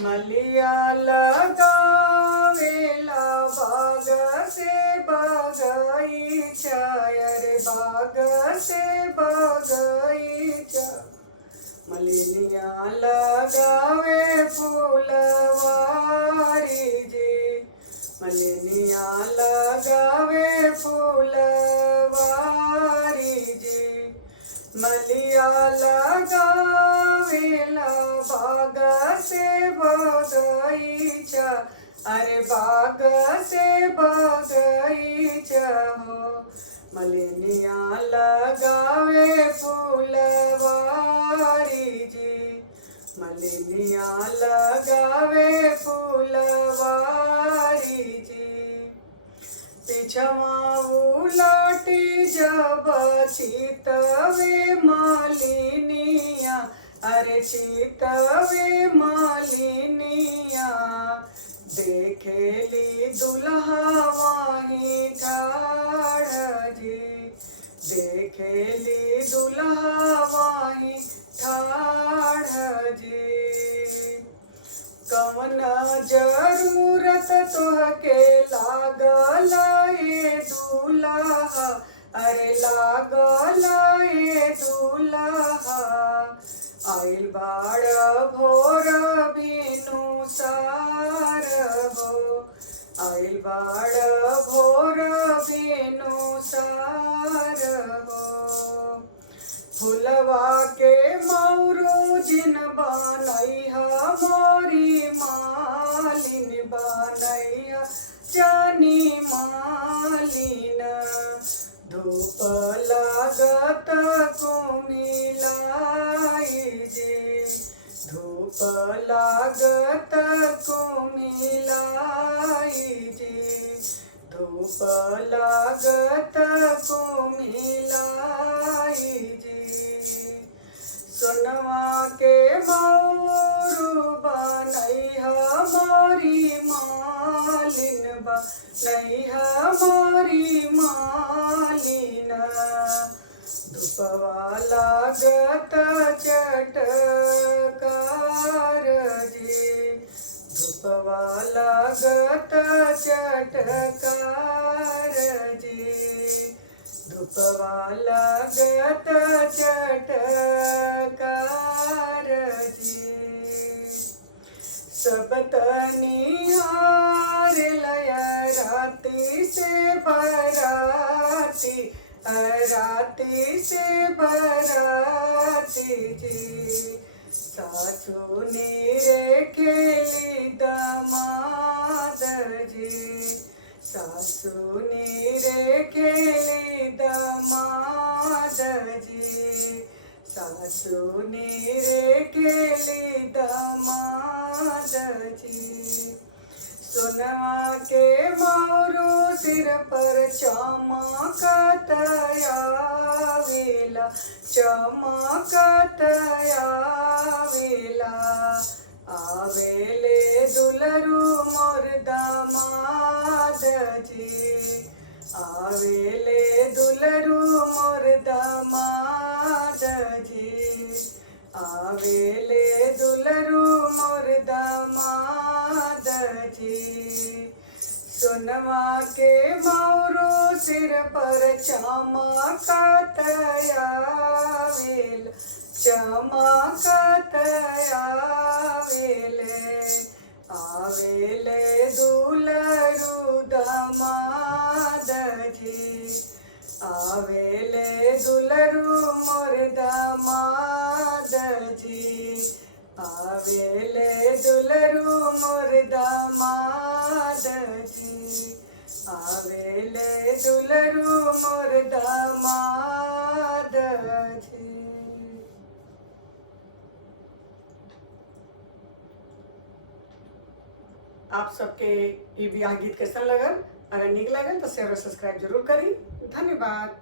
मलिया लगावेला बाग से बगीचा, अरे बाग से बगीचा। मलिनिया लगावे फूलवारी जी, मलिनिया लगावे फूलवारी जी। मलिया लगावेला बाग से बगीचा, अरे बाग से बगीचा हो। मलिनिया लगावे फूलवारी जी, मलिनिया लगावे फूलवारी जी। पिछवा उलटी जब चितवे मालिनिया, अरे चितवे मालिनिया। देखेली दुल्हा वहीं ठाड़ जी, देखेली दुल्हा वहीं ठाड़ जी। कवन जरूरत तोहके लागल ये दूल्हा, अरे लागल ये दूल्हा। आइल बाड़ भोर बिनु सार हो, आइल बाड़ भोर बिनु सार हो। फुलवा के मौरो जिन बनैहा मोरी मालिन, बनैहा जानी मालिन। धूप लागत कुमिलाई जी, धूप लागत कुमिलाई जी, धूप लागत कुमिलाई जी। सोनवा के मौरू बनैहा मोरी मालिन, बनैहा मोरी मालिन। धूपवा लागत चटकार जी, धूपवा लागत चटकार जी, धूपवा लागत चटकार जी। सब तनिहार लय राती से बराती, राती से बराती जी। सासू नीरे खेली दामाद जी, सासू नीरे खेली दामाद जी, सासू नीरे खेली दामाद जी। सोनवा के मौरू सिर पर चमकत आवेला, चमकत आवेला। आवेले दुलरू मोर दामाद जी, आवेले दुलरू मोर दामाद जी, आवेले दुलरू मोर दामाद जी। सोनवा के मौरो सिर पर चमकत आवेला, चमकत आवेले। आवेले दुलरू दामाद जी, आवेले दुलरू मोर दामाद जी, आवेले दुलरू मोर दामाद जी, आवेले दुलरू मोर दामाद जी। आप सबके ये ब्याह गीत कैसा लगल? अगर निक लगल तो शेयर और सब्सक्राइब जरूर करी। धन्यवाद।